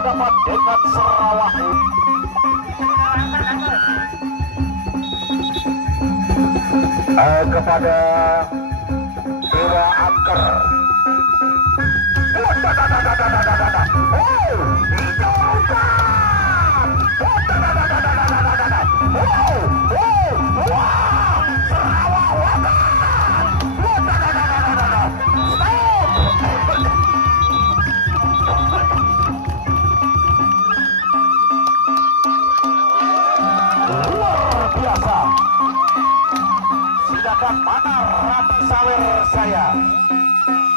berhadapan dengan Sarawak. Kepada Dewa Angker. Mana Ratu Sawer saya?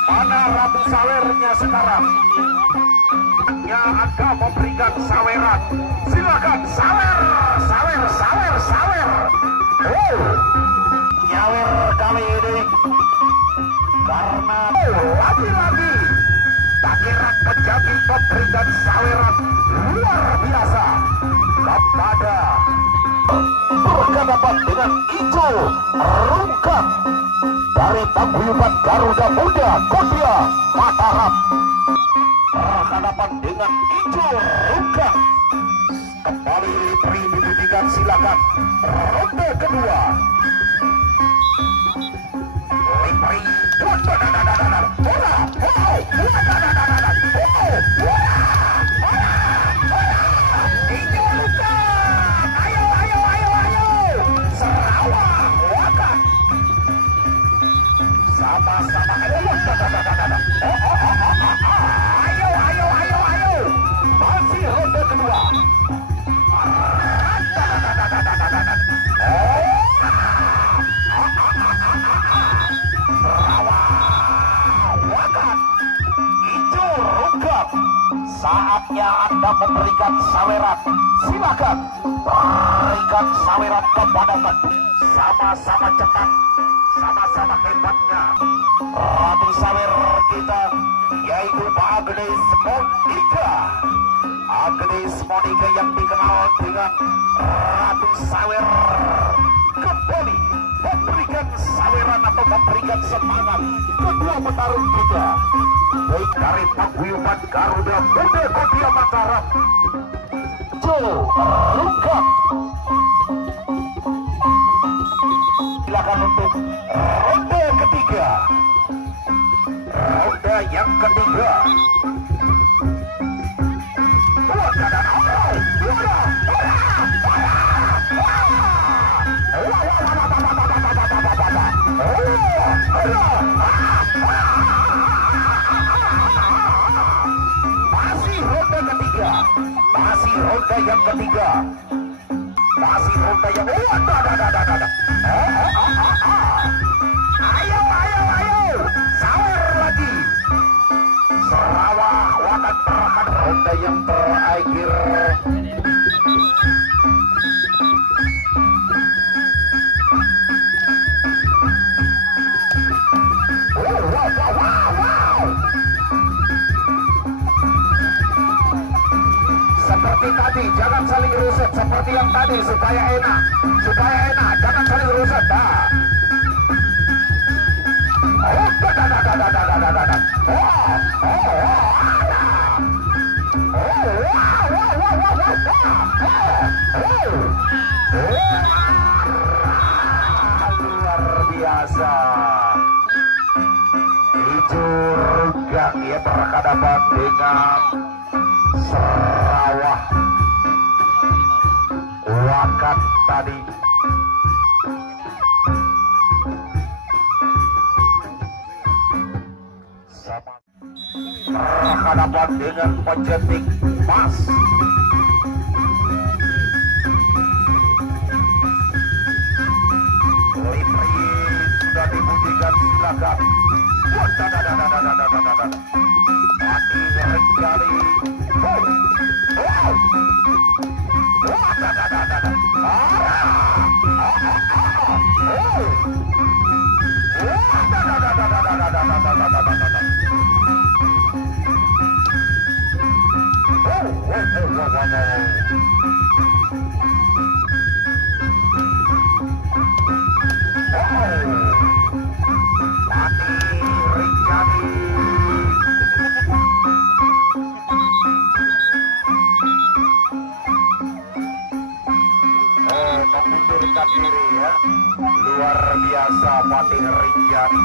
Mana Ratu Sawernya sekarang? Yang akan memberikan saweran. Silakan sawer, sawer, sawer, sawer. Oh, nyawer kali ini karena lagi-lagi Tangerang Penjabi memberikan saweran luar biasa kepada berhadapan dengan Ijo Rungkat dari paguyuban Garuda Muda Kodia Mataram. Berhadapan dengan Ijo Rungkat kembali diberi bimbingan. Silakan ronde kedua. Diberi masih ronde kedua. Ijo Rungkat, saatnya Anda memberikan saweran. Silakan berikan saweran kepada Batu. Sama-sama cepat, sama-sama hebatnya Ratu Sawer kita, yaitu Pak Agnes Monika. Agnes Monika yang dikenal dengan Ratu Sawer kembali memberikan saweran atau memberikan semangat kedua petarung kita, baik dari paguyuban Garuda Muda Kodia Mataram. Jo Rungkat, silakan untuk ronde ketiga. Ronde yang ketiga. Masih ronde ketiga. Masih ronde yang ketiga. Masih ronde yang ayo, ayo, ayo, sawer lagi. Sarawak akan terakan ronde yang terakhir. Seperti tadi, jangan saling rusuh seperti yang tadi supaya enak, jangan saling rusuh. Luar biasa. Ijo Rungkat ia berhadapan dengan Sarawak Wakat tadi. Sama berhadapan dengan pencetik emas. Lipri sudah dibunyikan, silakan. Mati sekali. menyingkirkan diri ya. Luar biasa Fatih Rinjani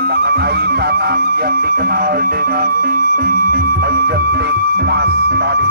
mengenai tangan yang dikenal dengan menjentik emas tadi.